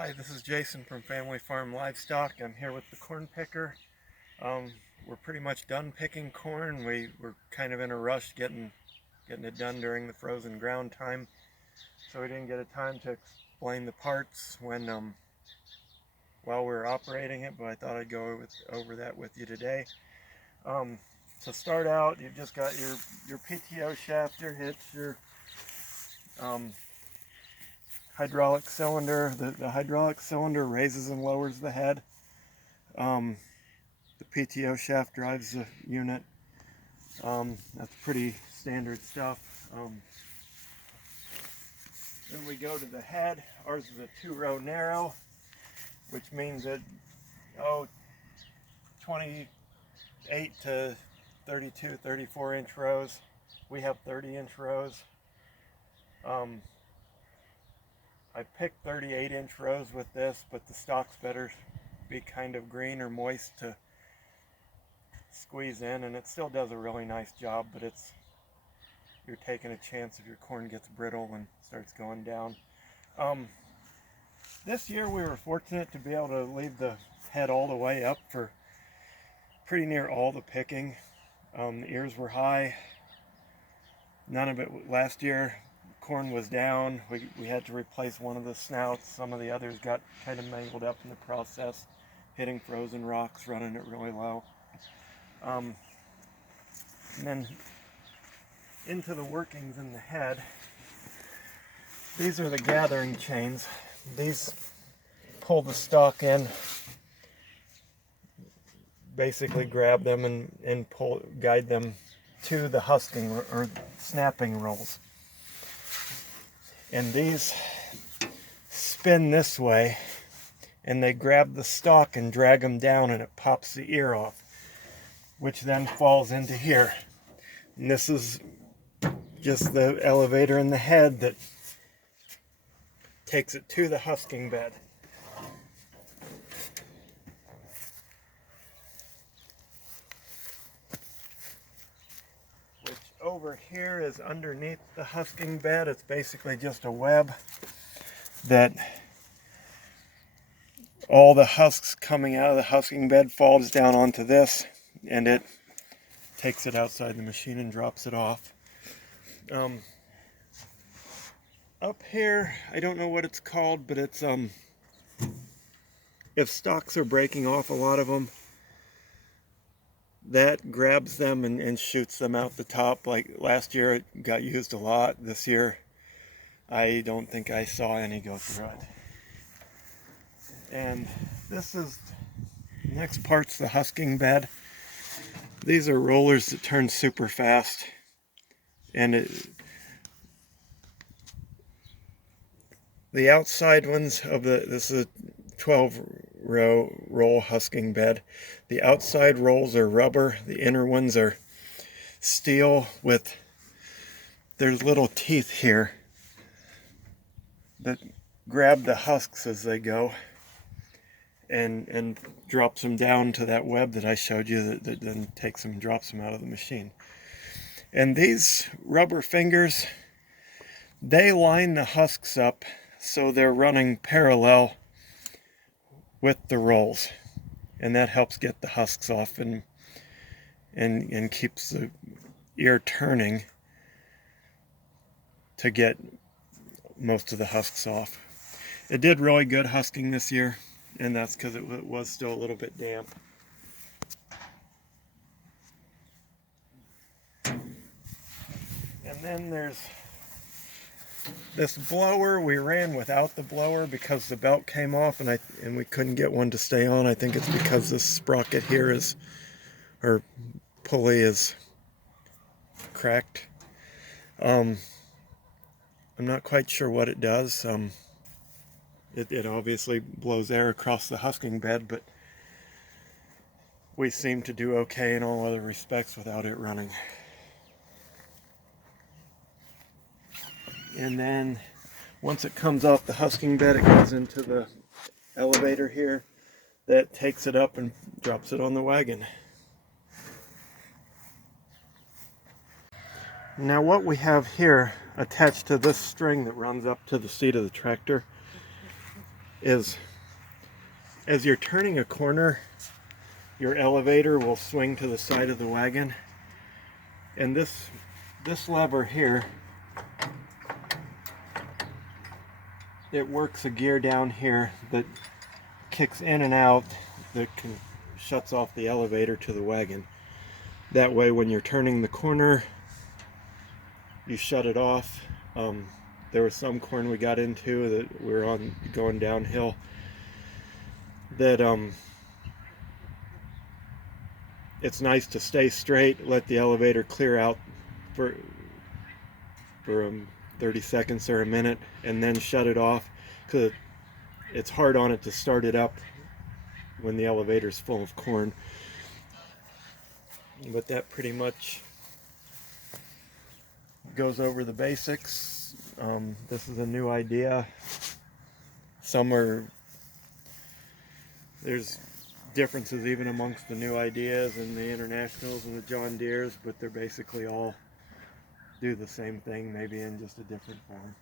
Hi, this is Jason from Family Farm Livestock. I'm here with the corn picker. We're pretty much done picking corn. We were kind of in a rush getting it done during the frozen ground time, so we didn't get a time to explain the parts while we were operating it, but I thought I'd go over that with you today. To start out, you've just got your PTO shaft, your hitch, your hydraulic cylinder. The hydraulic cylinder raises and lowers the head. The PTO shaft drives the unit. That's pretty standard stuff. Then we go to the head. Ours is a 2-row narrow, which means that 28 to 32, 34 inch rows. We have 30-inch rows. I picked 38-inch rows with this, but the stalks better be kind of green or moist to squeeze in, and it still does a really nice job, but you're taking a chance if your corn gets brittle and starts going down. This year we were fortunate to be able to leave the head all the way up for pretty near all the picking. The ears were high. None of it last year. Corn was down. We had to replace one of the snouts. Some of the others got kind of mangled up in the process, hitting frozen rocks, running it really low. And then into the workings in the head. These are the gathering chains. These pull the stalk in, basically grab them and guide them to the husking or snapping rolls. And these spin this way, and they grab the stalk and drag them down, and it pops the ear off, which then falls into here. And this is just the elevator in the head that takes it to the husking bed. Which over here is underneath the husking bed. It's basically just a web that all the husks coming out of the husking bed falls down onto this, and it takes it outside the machine and drops it off. Up here, I don't know what it's called, but it's if stalks are breaking off, a lot of them, that grabs them and shoots them out the top. Like last year it got used a lot. This year I don't think I saw any go through it. And this is, next part's the husking bed. These are rollers that turn super fast, and the outside ones of this is a 12-row roll husking bed. The outside rolls are rubber, the inner ones are steel there's little teeth here that grab the husks as they go and drops them down to that web that I showed you that then takes them and drops them out of the machine. And these rubber fingers, they line the husks up so they're running parallel with the rolls, and that helps get the husks off and keeps the ear turning to get most of the husks off. It did really good husking this year, and that's because it was still a little bit damp. And then there's this blower. We ran without the blower because the belt came off, and we couldn't get one to stay on. I think it's because this sprocket here or pulley is cracked. I'm not quite sure what it does. It obviously blows air across the husking bed, but we seem to do okay in all other respects without it running. And then once it comes off the husking bed, it goes into the elevator here that takes it up and drops it on the wagon. Now what we have here attached to this string that runs up to the seat of the tractor is as you're turning a corner, your elevator will swing to the side of the wagon, and this lever here, it works a gear down here that kicks in and out that shuts off the elevator to the wagon. That way when you're turning the corner, you shut it off. There was some corn we got into that we were on going downhill that it's nice to stay straight, let the elevator clear out for 30 seconds or a minute, and then shut it off, because it's hard on it to start it up when the elevator's full of corn. But that pretty much goes over the basics. This is a new idea. There's differences even amongst the new ideas and the internationals and the John Deeres, but they're basically all do the same thing, maybe in just a different form.